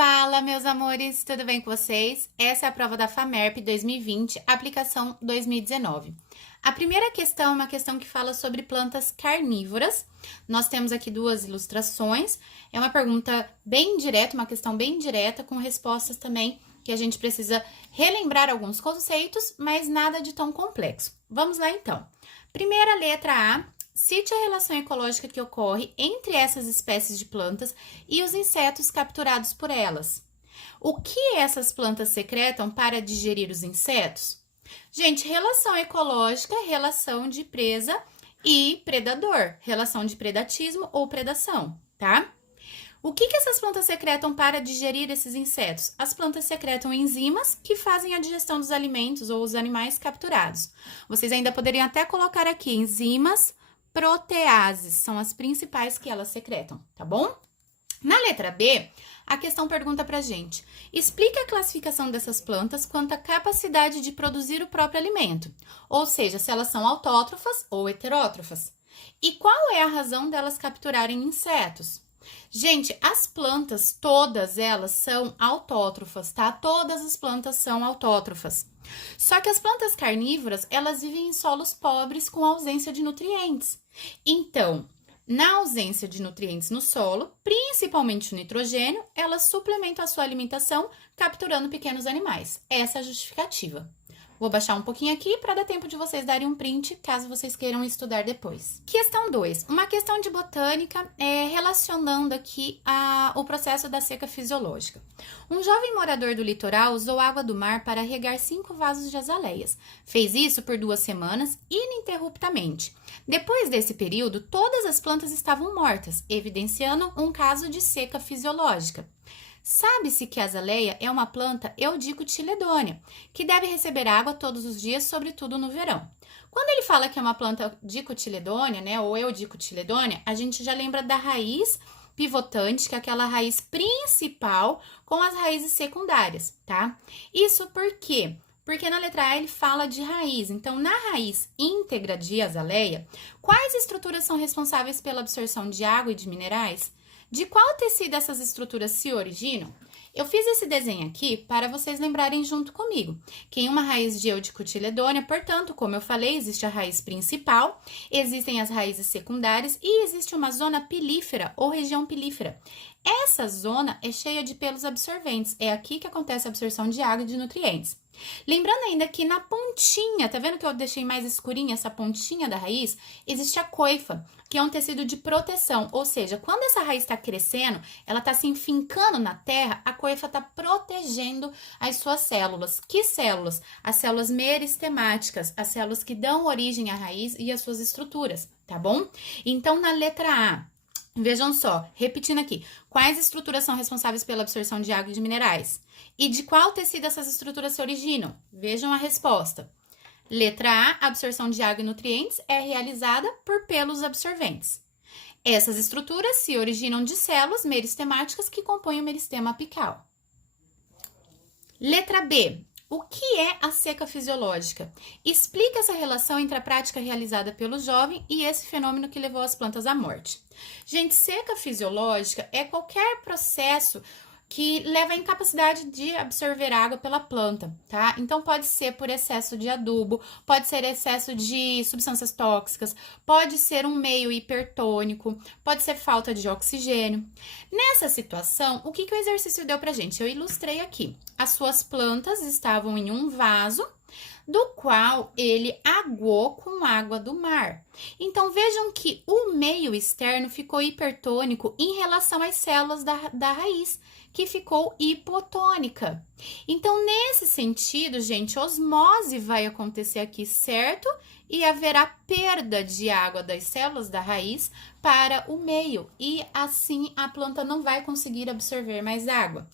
Fala, meus amores, tudo bem com vocês? Essa é a prova da FAMERP 2020, aplicação 2019. A primeira questão é uma questão que fala sobre plantas carnívoras. Nós temos aqui duas ilustrações. É uma pergunta bem direta, uma questão bem direta, com respostas também que a gente precisa relembrar alguns conceitos, mas nada de tão complexo. Vamos lá, então. Primeira letra A. Cite a relação ecológica que ocorre entre essas espécies de plantas e os insetos capturados por elas. O que essas plantas secretam para digerir os insetos? Gente, relação ecológica, relação de presa e predador, relação de predatismo ou predação, tá? O que essas plantas secretam para digerir esses insetos? As plantas secretam enzimas que fazem a digestão dos alimentos ou os animais capturados. Vocês ainda poderiam até colocar aqui enzimas, proteases, são as principais que elas secretam, tá bom? Na letra B, a questão pergunta pra gente: explique a classificação dessas plantas quanto à capacidade de produzir o próprio alimento, ou seja, se elas são autótrofas ou heterótrofas. E qual é a razão delas capturarem insetos? Gente, as plantas, todas elas são autótrofas, tá? Todas as plantas são autótrofas. Só que as plantas carnívoras, elas vivem em solos pobres com ausência de nutrientes. Então, na ausência de nutrientes no solo, principalmente o nitrogênio, elas suplementam a sua alimentação capturando pequenos animais. Essa é a justificativa. Vou baixar um pouquinho aqui para dar tempo de vocês darem um print, caso vocês queiram estudar depois. Questão 2. Uma questão de botânica relacionando aqui o processo da seca fisiológica. Um jovem morador do litoral usou água do mar para regar 5 vasos de azaleias. Fez isso por 2 semanas, ininterruptamente. Depois desse período, todas as plantas estavam mortas, evidenciando um caso de seca fisiológica. Sabe-se que a azaleia é uma planta eudicotiledônea, que deve receber água todos os dias, sobretudo no verão. Quando ele fala que é uma planta dicotiledônea, né, ou eudicotiledônea, a gente já lembra da raiz pivotante, que é aquela raiz principal com as raízes secundárias, tá? Isso por quê? Porque na letra A ele fala de raiz. Então, na raiz íntegra de azaleia, quais estruturas são responsáveis pela absorção de água e de minerais? De qual tecido essas estruturas se originam? Eu fiz esse desenho aqui para vocês lembrarem junto comigo, que em uma raiz de eudicotiledônea, portanto, como eu falei, existe a raiz principal, existem as raízes secundárias e existe uma zona pilífera ou região pilífera. Essa zona é cheia de pelos absorventes, é aqui que acontece a absorção de água e de nutrientes. Lembrando ainda que na pontinha, tá vendo que eu deixei mais escurinha essa pontinha da raiz? Existe a coifa, que é um tecido de proteção, ou seja, quando essa raiz está crescendo, ela está se enfincando na terra, a coifa está protegendo as suas células. Que células? As células meristemáticas, as células que dão origem à raiz e às suas estruturas, tá bom? Então, na letra A, vejam só, repetindo aqui, quais estruturas são responsáveis pela absorção de água e de minerais? E de qual tecido essas estruturas se originam? Vejam a resposta. Letra A, absorção de água e nutrientes é realizada por pelos absorventes. Essas estruturas se originam de células meristemáticas que compõem o meristema apical. Letra B. O que é a seca fisiológica? Explica essa relação entre a prática realizada pelo jovem e esse fenômeno que levou as plantas à morte. Gente, seca fisiológica é qualquer processo que leva à incapacidade de absorver água pela planta, tá? Então, pode ser por excesso de adubo, pode ser excesso de substâncias tóxicas, pode ser um meio hipertônico, pode ser falta de oxigênio. Nessa situação, o que o exercício deu pra gente? Eu ilustrei aqui. As suas plantas estavam em um vaso, do qual ele aguou com água do mar. Então, vejam que o meio externo ficou hipertônico em relação às células da raiz, que ficou hipotônica. Então, nesse sentido, gente, osmose vai acontecer aqui, certo? E haverá perda de água das células da raiz para o meio, e assim a planta não vai conseguir absorver mais água.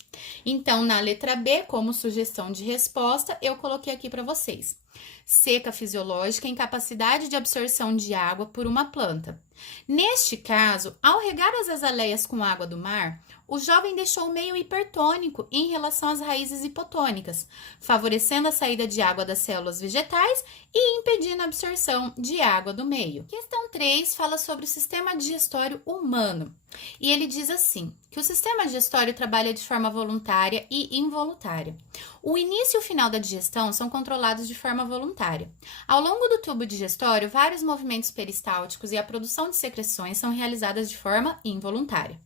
Então, na letra B, como sugestão de resposta, eu coloquei aqui para vocês. seca fisiológica e incapacidade de absorção de água por uma planta. Neste caso, ao regar as azaleias com água do mar, o jovem deixou o meio hipertônico em relação às raízes hipotônicas, favorecendo a saída de água das células vegetais e impedindo a absorção de água do meio. Questão 3 fala sobre o sistema digestório humano. E ele diz assim, que o sistema digestório trabalha de forma voluntária e involuntária. O início e o final da digestão são controlados de forma voluntária. Ao longo do tubo digestório, vários movimentos peristálticos e a produção de secreções são realizadas de forma involuntária.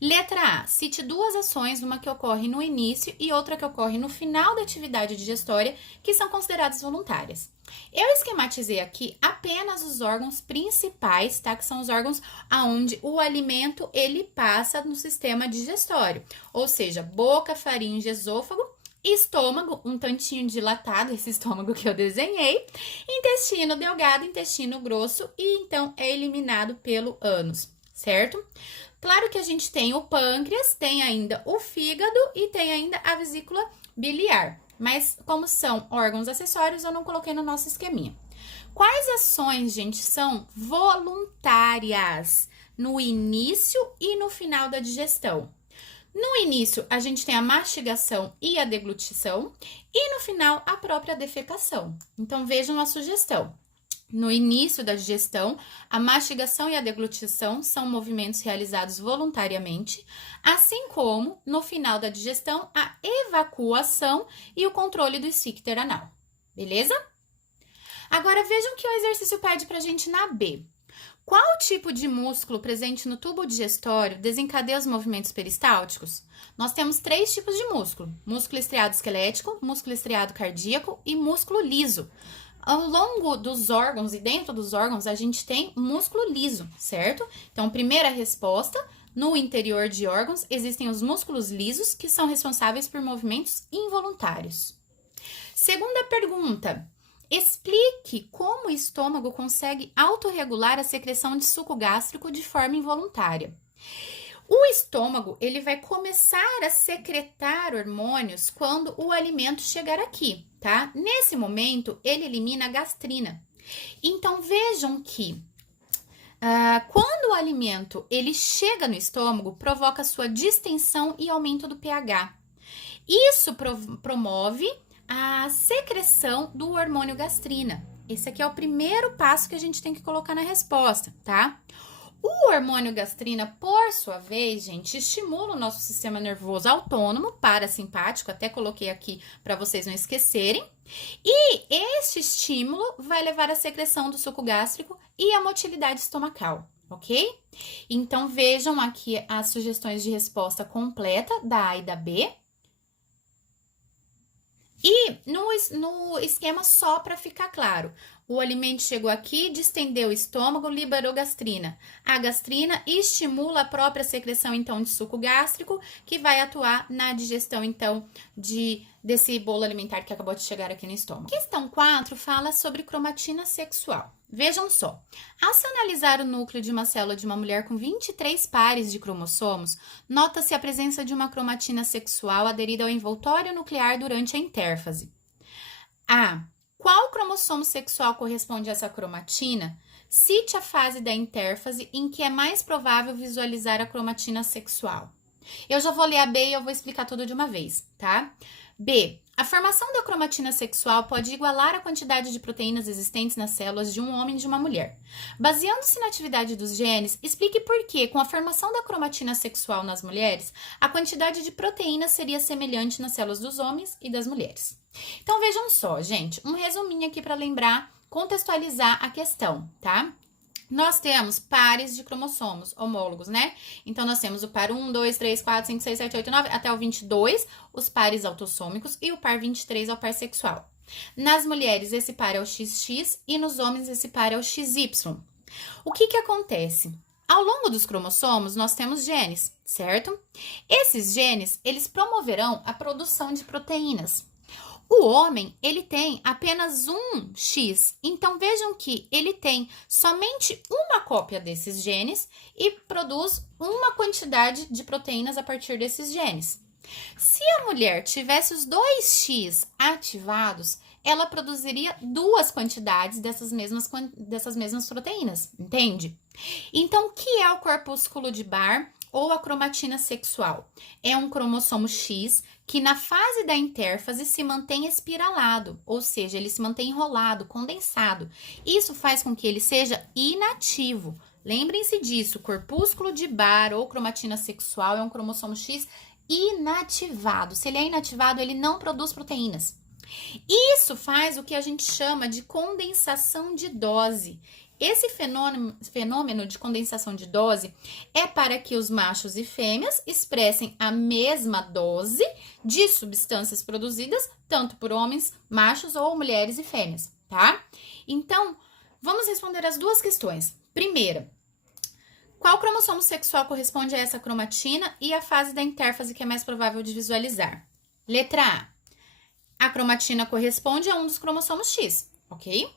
Letra A. Cite duas ações, uma que ocorre no início e outra que ocorre no final da atividade digestória, que são consideradas voluntárias. Eu esquematizei aqui apenas os órgãos principais, tá? Que são os órgãos aonde o alimento ele passa no sistema digestório, ou seja, boca, faringe, esôfago, estômago, um tantinho dilatado, esse estômago que eu desenhei, intestino delgado, intestino grosso e então é eliminado pelo ânus, certo? Claro que a gente tem o pâncreas, tem ainda o fígado e tem ainda a vesícula biliar. Mas como são órgãos acessórios, eu não coloquei no nosso esqueminha. Quais ações, gente, são voluntárias no início e no final da digestão? No início, a gente tem a mastigação e a deglutição e no final, a própria defecação. Então, vejam a sugestão. No início da digestão, a mastigação e a deglutição são movimentos realizados voluntariamente, assim como, no final da digestão, a evacuação e o controle do esfíncter anal. Beleza? Agora, vejam que o exercício pede pra gente na B. Qual tipo de músculo presente no tubo digestório desencadeia os movimentos peristálticos? Nós temos 3 tipos de músculo: músculo estriado esquelético, músculo estriado cardíaco e músculo liso. Ao longo dos órgãos e dentro dos órgãos, a gente tem músculo liso, certo? Então, primeira resposta, no interior de órgãos existem os músculos lisos, que são responsáveis por movimentos involuntários. Segunda pergunta, explique como o estômago consegue autorregular a secreção de suco gástrico de forma involuntária. O estômago, ele vai começar a secretar hormônios quando o alimento chegar aqui, tá? Nesse momento, ele elimina a gastrina. Então, vejam que quando o alimento ele chega no estômago, provoca sua distensão e aumento do pH. Isso promove a secreção do hormônio gastrina. Esse aqui é o primeiro passo que a gente tem que colocar na resposta, tá? O hormônio gastrina, por sua vez, gente, estimula o nosso sistema nervoso autônomo, parasimpático, até coloquei aqui para vocês não esquecerem. E este estímulo vai levar à secreção do suco gástrico e à motilidade estomacal, ok? Então, vejam aqui as sugestões de resposta completa da A e da B. E no esquema, só para ficar claro, o alimento chegou aqui, distendeu o estômago, liberou gastrina. A gastrina estimula a própria secreção, então, de suco gástrico, que vai atuar na digestão, então, desse bolo alimentar que acabou de chegar aqui no estômago. Questão 4 fala sobre cromatina sexual. Vejam só, ao se analisar o núcleo de uma célula de uma mulher com 23 pares de cromossomos, nota-se a presença de uma cromatina sexual aderida ao envoltório nuclear durante a intérfase. A. Qual cromossomo sexual corresponde a essa cromatina? Cite a fase da intérfase em que é mais provável visualizar a cromatina sexual. Eu já vou ler a B e eu vou explicar tudo de uma vez, tá? B. A formação da cromatina sexual pode igualar a quantidade de proteínas existentes nas células de um homem e de uma mulher. Baseando-se na atividade dos genes, explique por que, com a formação da cromatina sexual nas mulheres, a quantidade de proteínas seria semelhante nas células dos homens e das mulheres. Então, vejam só, gente, um resuminho aqui para lembrar, contextualizar a questão, tá? Nós temos pares de cromossomos homólogos, né? Então, nós temos o par 1, 2, 3, 4, 5, 6, 7, 8, 9, até o 22, os pares autossômicos, e o par 23 é o par sexual. Nas mulheres, esse par é o XX, e nos homens, esse par é o XY. O que acontece? Ao longo dos cromossomos, nós temos genes, certo? Esses genes, eles promoverão a produção de proteínas. O homem, ele tem apenas um X, então vejam que ele tem somente uma cópia desses genes e produz uma quantidade de proteínas a partir desses genes. Se a mulher tivesse os 2X ativados, ela produziria duas quantidades dessas mesmas proteínas, entende? Então, o que é o corpúsculo de Barr ou a cromatina sexual? É um cromossomo X que na fase da intérfase se mantém espiralado, ou seja, ele se mantém enrolado, condensado. Isso faz com que ele seja inativo. Lembrem-se disso, corpúsculo de Barr ou cromatina sexual é um cromossomo X inativado. Se ele é inativado, ele não produz proteínas. Isso faz o que a gente chama de condensação de dose. Esse fenômeno de condensação de dose é para que os machos e fêmeas expressem a mesma dose de substâncias produzidas, tanto por homens, machos ou mulheres e fêmeas, tá? Então, vamos responder as duas questões. Primeira, qual cromossomo sexual corresponde a essa cromatina e a fase da intérfase que é mais provável de visualizar? Letra A cromatina corresponde a um dos cromossomos X, ok?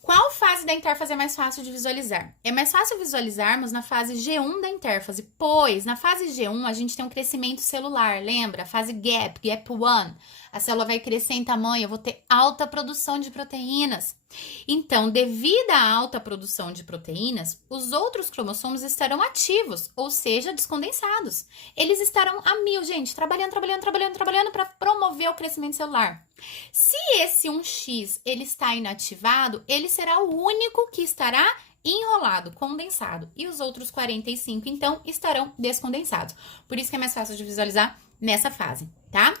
Qual fase da intérfase é mais fácil de visualizar? É mais fácil visualizarmos na fase G1 da intérfase, pois na fase G1 a gente tem um crescimento celular, lembra? A fase gap 1. A célula vai crescer em tamanho, eu vou ter alta produção de proteínas. Então, devido à alta produção de proteínas, os outros cromossomos estarão ativos, ou seja, descondensados. Eles estarão a mil, gente, trabalhando para promover o crescimento celular. Se esse 1x ele está inativado, ele será o único que estará enrolado, condensado. E os outros 45, então, estarão descondensados. Por isso que é mais fácil de visualizar nessa fase, tá?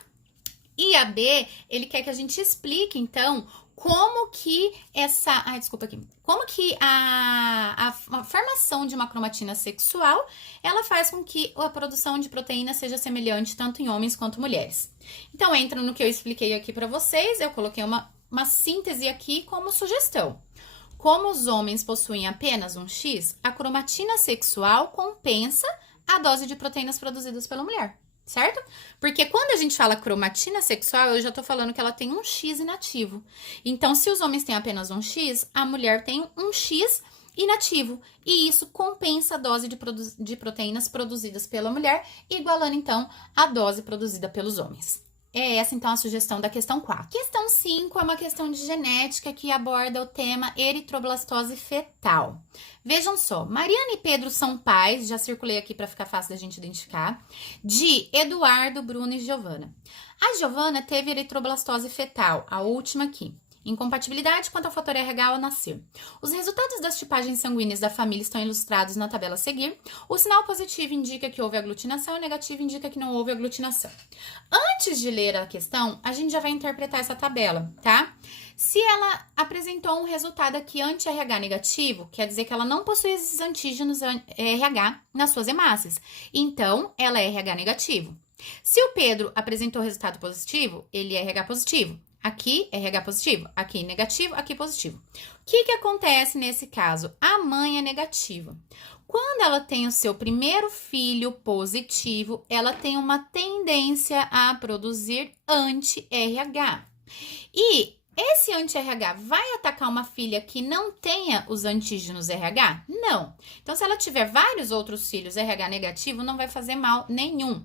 E a B, ele quer que a gente explique, então, como que a formação de uma cromatina sexual, ela faz com que a produção de proteína seja semelhante tanto em homens quanto mulheres. Então, entra no que eu expliquei aqui para vocês, eu coloquei uma síntese aqui como sugestão. Como os homens possuem apenas um X, a cromatina sexual compensa a dose de proteínas produzidas pela mulher. Certo? Porque quando a gente fala cromatina sexual, eu já tô falando que ela tem um X inativo. Então, se os homens têm apenas um X, a mulher tem um X inativo. E isso compensa a dose de proteínas produzidas pela mulher, igualando, então, a dose produzida pelos homens. É essa, então, a sugestão da questão 4. Questão 5 é uma questão de genética que aborda o tema eritroblastose fetal. Vejam só, Mariana e Pedro são pais, já circulei aqui para ficar fácil da gente identificar, de Eduardo, Bruno e Giovana. A Giovana teve eritroblastose fetal, a última aqui. Incompatibilidade quanto ao fator RH ao nascer. Os resultados das tipagens sanguíneas da família estão ilustrados na tabela a seguir. O sinal positivo indica que houve aglutinação e o negativo indica que não houve aglutinação. Antes de ler a questão, a gente já vai interpretar essa tabela, tá? Se ela apresentou um resultado aqui anti-RH negativo, quer dizer que ela não possui esses antígenos RH nas suas hemácias. Então, ela é RH negativo. Se o Pedro apresentou resultado positivo, ele é RH positivo. Aqui é RH positivo, aqui negativo, aqui positivo. O que acontece nesse caso? A mãe é negativa. Quando ela tem o seu primeiro filho positivo, ela tem uma tendência a produzir anti-RH. E esse anti-RH vai atacar uma filha que não tenha os antígenos RH? Não. Então, se ela tiver vários outros filhos RH negativo, não vai fazer mal nenhum.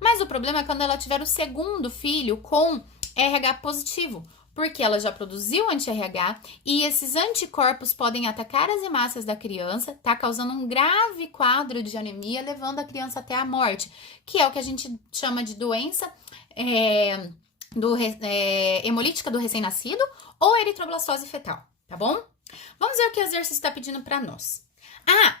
Mas o problema é quando ela tiver o segundo filho com RH positivo, porque ela já produziu anti-RH e esses anticorpos podem atacar as hemácias da criança, tá causando um grave quadro de anemia, levando a criança até a morte, que é o que a gente chama de doença hemolítica do recém-nascido ou eritroblastose fetal, tá bom? Vamos ver o que o exercício está pedindo para nós.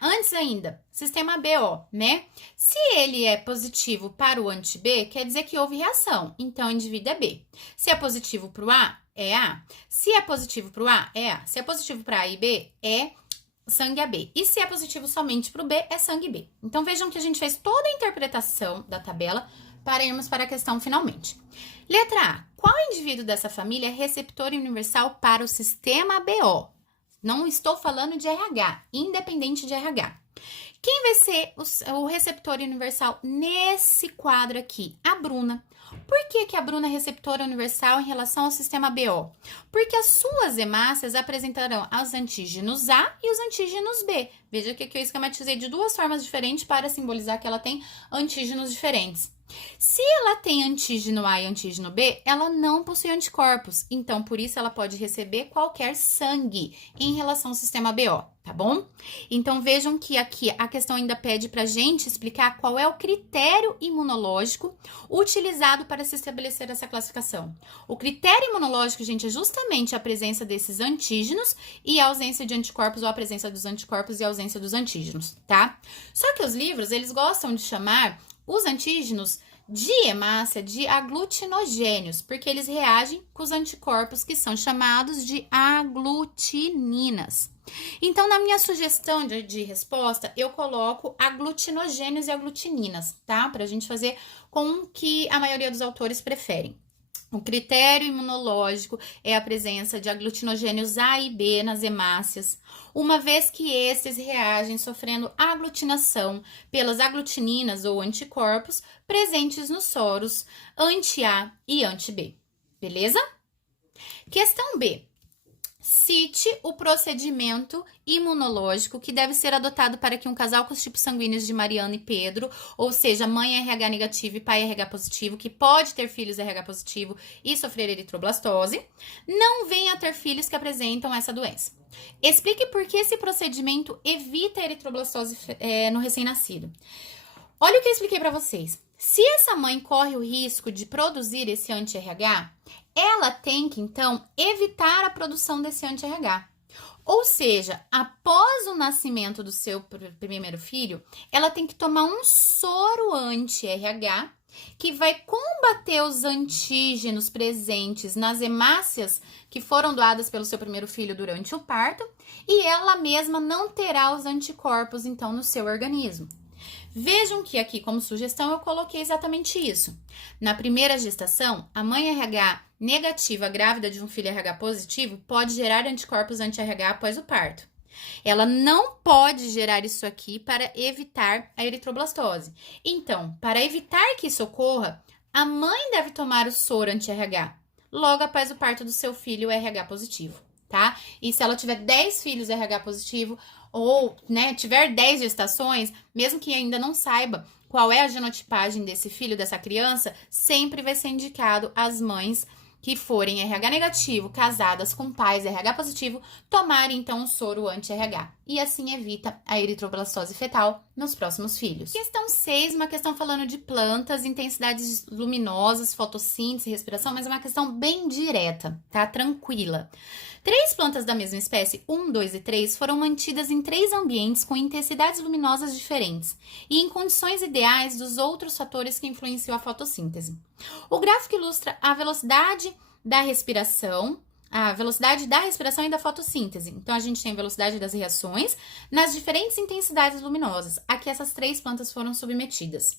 Antes ainda, sistema BO, né? Se ele é positivo para o anti-B, quer dizer que houve reação. Então, o indivíduo é B. Se é positivo para o A, é A. Se é positivo para o A, é A. Se é positivo para A e B, é sangue AB. E se é positivo somente para o B, é sangue B. Então, vejam que a gente fez toda a interpretação da tabela para irmos para a questão finalmente. Letra A. Qual indivíduo dessa família é receptor universal para o sistema BO? Não estou falando de RH, independente de RH. Quem vai ser o receptor universal nesse quadro aqui? A Bruna. Por que a Bruna é receptora universal em relação ao sistema BO? Porque as suas hemácias apresentarão os antígenos A e os antígenos B. Veja que aqui eu esquematizei de duas formas diferentes para simbolizar que ela tem antígenos diferentes. Se ela tem antígeno A e antígeno B, ela não possui anticorpos, então por isso ela pode receber qualquer sangue em relação ao sistema BO, tá bom? Então vejam que aqui a questão ainda pede pra gente explicar qual é o critério imunológico utilizado para se estabelecer essa classificação. O critério imunológico, gente, é justamente a presença desses antígenos e a ausência de anticorpos ou a presença dos anticorpos e a ausência dos antígenos, tá? Só que os livros, eles gostam de chamar os antígenos de hemácia de aglutinogênios, porque eles reagem com os anticorpos que são chamados de aglutininas. Então, na minha sugestão de resposta, eu coloco aglutinogênios e aglutininas, tá? Para a gente fazer com o que a maioria dos autores preferem. O critério imunológico é a presença de aglutinogênios A e B nas hemácias, uma vez que esses reagem sofrendo aglutinação pelas aglutininas ou anticorpos presentes nos soros anti-A e anti-B. Beleza? Questão B. Cite o procedimento imunológico que deve ser adotado para que um casal com os tipos sanguíneos de Mariana e Pedro, ou seja, mãe RH negativo e pai RH positivo, que pode ter filhos RH positivo e sofrer eritroblastose, não venha a ter filhos que apresentam essa doença. Explique por que esse procedimento evita a eritroblastose no recém-nascido. Olha o que eu expliquei para vocês. Se essa mãe corre o risco de produzir esse anti-RH, ela tem que, então, evitar a produção desse anti-RH. Ou seja, após o nascimento do seu primeiro filho, ela tem que tomar um soro anti-RH que vai combater os antígenos presentes nas hemácias que foram doadas pelo seu primeiro filho durante o parto e ela mesma não terá os anticorpos, então, no seu organismo. Vejam que aqui, como sugestão, eu coloquei exatamente isso. Na primeira gestação, a mãe RH negativa grávida de um filho RH positivo pode gerar anticorpos anti-RH após o parto. Ela não pode gerar isso aqui para evitar a eritroblastose. Então, para evitar que isso ocorra, a mãe deve tomar o soro anti-RH logo após o parto do seu filho RH positivo, tá? E se ela tiver 10 filhos RH positivo, ou, tiver 10 gestações, mesmo que ainda não saiba qual é a genotipagem desse filho, dessa criança, sempre vai ser indicado às mães que forem RH negativo, casadas com pais RH positivo, tomarem então um soro anti-RH. E assim evita a eritroblastose fetal nos próximos filhos. Questão 6, uma questão falando de plantas, intensidades luminosas, fotossíntese, respiração, mas é uma questão bem direta, tá? Tranquila. 3 plantas da mesma espécie, 1, 2 e 3, foram mantidas em 3 ambientes com intensidades luminosas diferentes e em condições ideais dos outros fatores que influenciam a fotossíntese. O gráfico ilustra a velocidade da respiração e da fotossíntese. Então, a gente tem a velocidade das reações nas diferentes intensidades luminosas a que essas 3 plantas foram submetidas.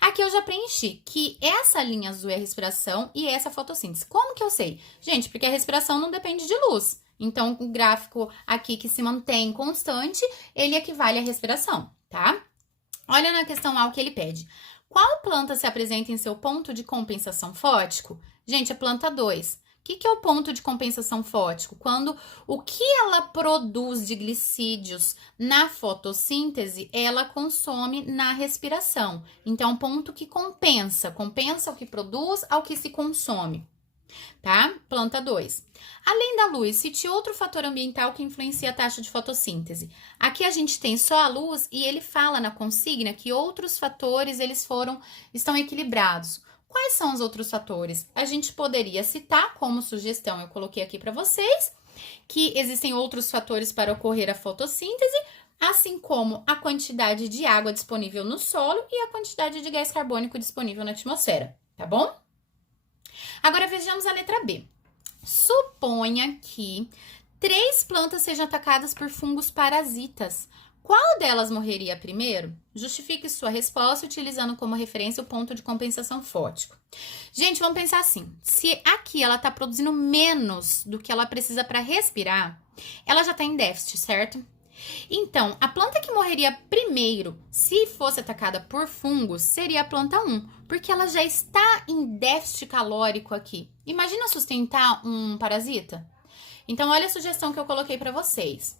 Aqui eu já preenchi que essa linha azul é a respiração e essa a fotossíntese. Como que eu sei? Gente, porque a respiração não depende de luz. Então, o gráfico aqui que se mantém constante, ele equivale à respiração, tá? Olha na questão A o que ele pede. Qual planta se apresenta em seu ponto de compensação fótico? Gente, a planta 2. O que é o ponto de compensação fótico? Quando o que ela produz de glicídios na fotossíntese, ela consome na respiração. Então, ponto que compensa o que produz ao que se consome, tá? Planta 2. Além da luz, cite outro fator ambiental que influencia a taxa de fotossíntese. Aqui a gente tem só a luz e ele fala na consigna que outros fatores estão equilibrados. Quais são os outros fatores? A gente poderia citar como sugestão, eu coloquei aqui para vocês, que existem outros fatores para ocorrer a fotossíntese, assim como a quantidade de água disponível no solo e a quantidade de gás carbônico disponível na atmosfera, tá bom? Agora vejamos a letra B. Suponha que 3 plantas sejam atacadas por fungos parasitas. Qual delas morreria primeiro? Justifique sua resposta utilizando como referência o ponto de compensação fótico. Gente, vamos pensar assim. Se aqui ela está produzindo menos do que ela precisa para respirar, ela já está em déficit, certo? Então, a planta que morreria primeiro, se fosse atacada por fungos, seria a planta 1, porque ela já está em déficit calórico aqui. Imagina sustentar um parasita? Então, olha a sugestão que eu coloquei para vocês.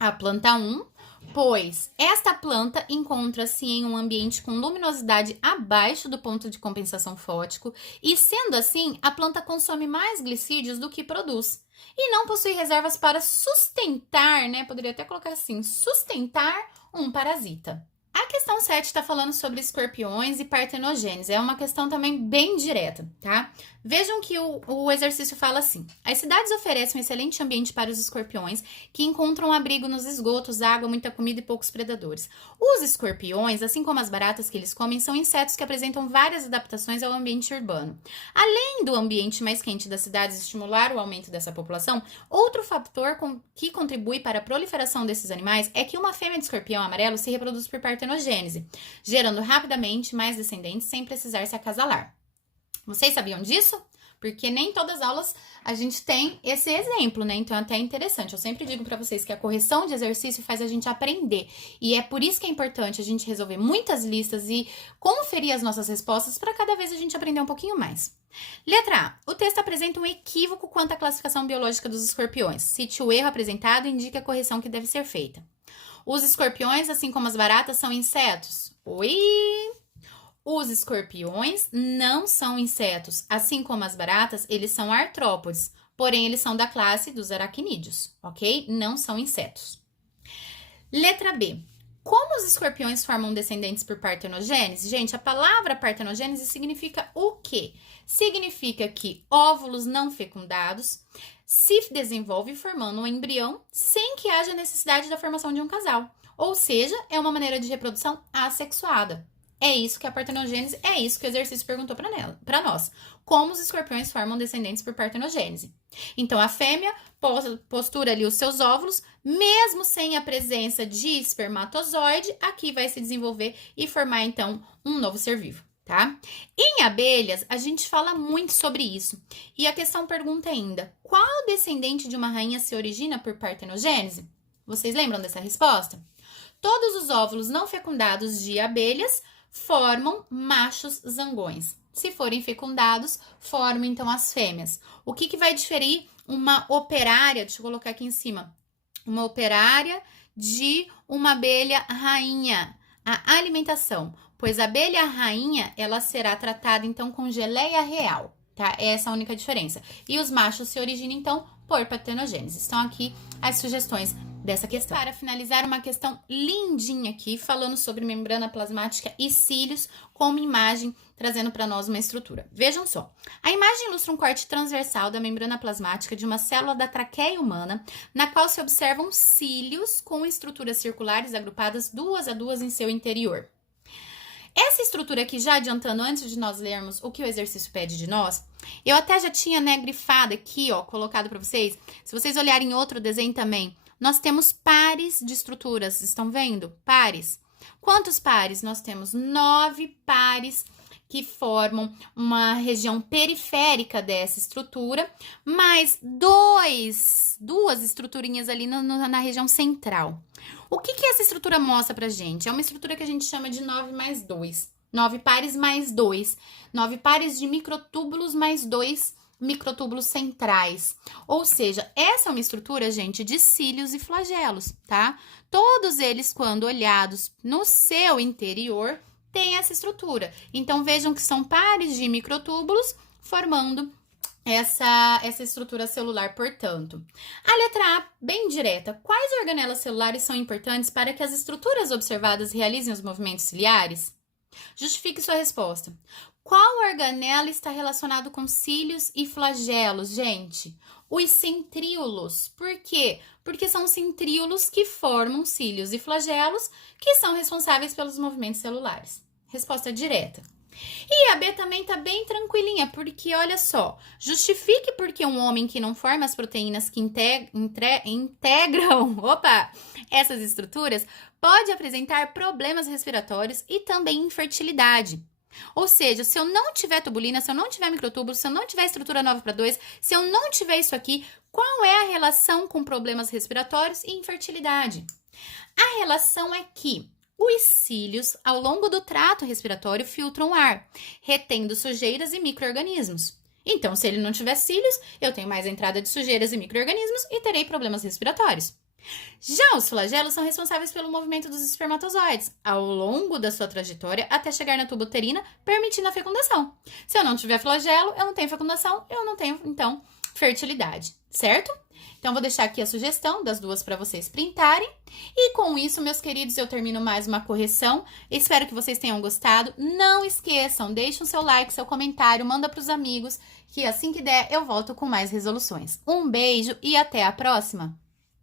A planta 1 pois esta planta encontra-se em um ambiente com luminosidade abaixo do ponto de compensação fótico e, sendo assim, a planta consome mais glicídios do que produz e não possui reservas para sustentar, né? Poderia até colocar assim, sustentar um parasita. A questão 7 está falando sobre escorpiões e partenogênese. É uma questão também bem direta, tá? Vejam que o exercício fala assim: as cidades oferecem um excelente ambiente para os escorpiões, que encontram abrigo nos esgotos, água, muita comida e poucos predadores. Os escorpiões, assim como as baratas que eles comem, são insetos que apresentam várias adaptações ao ambiente urbano. Além do ambiente mais quente das cidades estimular o aumento dessa população, outro fator que contribui para a proliferação desses animais é que uma fêmea de escorpião amarelo se reproduz por partenogênese, gerando rapidamente mais descendentes sem precisar se acasalar. Vocês sabiam disso? Porque nem todas as aulas a gente tem esse exemplo, né? Então é até interessante. Eu sempre digo para vocês que a correção de exercício faz a gente aprender. E é por isso que é importante a gente resolver muitas listas e conferir as nossas respostas para cada vez a gente aprender um pouquinho mais. Letra A. O texto apresenta um equívoco quanto à classificação biológica dos escorpiões. Cite o erro apresentado e indique a correção que deve ser feita. Os escorpiões, assim como as baratas, são insetos? Oi! Os escorpiões não são insetos, assim como as baratas, eles são artrópodes, porém eles são da classe dos aracnídeos, ok? Não são insetos. Letra B. Como os escorpiões formam descendentes por partenogênese? Gente, a palavra partenogênese significa o quê? Significa que óvulos não fecundados se desenvolvem formando um embrião sem que haja necessidade da formação de um casal. Ou seja, é uma maneira de reprodução assexuada. É isso que a partenogênese, é isso que o exercício perguntou para nós. Como os escorpiões formam descendentes por partenogênese. Então, a fêmea postura ali os seus óvulos, mesmo sem a presença de espermatozoide, aqui vai se desenvolver e formar, então, um novo ser vivo, tá? Em abelhas, a gente fala muito sobre isso. E a questão pergunta ainda, qual descendente de uma rainha se origina por partenogênese? Vocês lembram dessa resposta? Todos os óvulos não fecundados de abelhas formam machos zangões. Se forem fecundados, formam então as fêmeas. O que vai diferir uma operária, deixa eu colocar aqui em cima, uma operária de uma abelha rainha? A alimentação, pois a abelha rainha, ela será tratada então com geleia real, tá? Essa é a única diferença. E os machos se originam então por partenogênese. Estão aqui as sugestões dessa questão. Para finalizar, uma questão lindinha aqui, falando sobre membrana plasmática e cílios, com uma imagem trazendo para nós uma estrutura. Vejam só, a imagem ilustra um corte transversal da membrana plasmática de uma célula da traqueia humana, na qual se observam cílios com estruturas circulares agrupadas duas a duas em seu interior. Essa estrutura aqui, já adiantando, antes de nós lermos o que o exercício pede de nós, eu até já tinha, né, grifado aqui, ó, colocado para vocês. Se vocês olharem outro desenho também, nós temos pares de estruturas, estão vendo? Pares. Quantos pares? Nós temos 9 pares que formam uma região periférica dessa estrutura, mais duas estruturinhas ali na região central. O que essa estrutura mostra pra gente? É uma estrutura que a gente chama de 9 mais 2. 9 pares mais 2. 9 pares de microtúbulos mais 2 microtúbulos centrais. Ou seja, essa é uma estrutura, gente, de cílios e flagelos, tá? Todos eles, quando olhados no seu interior, têm essa estrutura. Então, vejam que são pares de microtúbulos formando essa estrutura celular, portanto. A letra A, bem direta. Quais organelas celulares são importantes para que as estruturas observadas realizem os movimentos ciliares? Justifique sua resposta. Qual organela está relacionado com cílios e flagelos, gente? Os centríolos. Por quê? Porque são centríolos que formam cílios e flagelos que são responsáveis pelos movimentos celulares. Resposta direta. E a B também tá bem tranquilinha, porque olha só, justifique porque um homem que não forma as proteínas que integram essas estruturas pode apresentar problemas respiratórios e também infertilidade. Ou seja, se eu não tiver tubulina, se eu não tiver microtúbulo, se eu não tiver estrutura 9:2, se eu não tiver isso aqui, qual é a relação com problemas respiratórios e infertilidade? A relação é que os cílios, ao longo do trato respiratório, filtram o ar, retendo sujeiras e micro-organismos. Então, se ele não tiver cílios, eu tenho mais entrada de sujeiras e micro-organismos e terei problemas respiratórios. Já os flagelos são responsáveis pelo movimento dos espermatozoides ao longo da sua trajetória até chegar na tuba uterina, permitindo a fecundação. Se eu não tiver flagelo, eu não tenho fecundação, eu não tenho, então, fertilidade, certo? Então, vou deixar aqui a sugestão das duas para vocês printarem. E com isso, meus queridos, eu termino mais uma correção. Espero que vocês tenham gostado. Não esqueçam, deixem o seu like, seu comentário, manda para os amigos, que assim que der, eu volto com mais resoluções. Um beijo e até a próxima!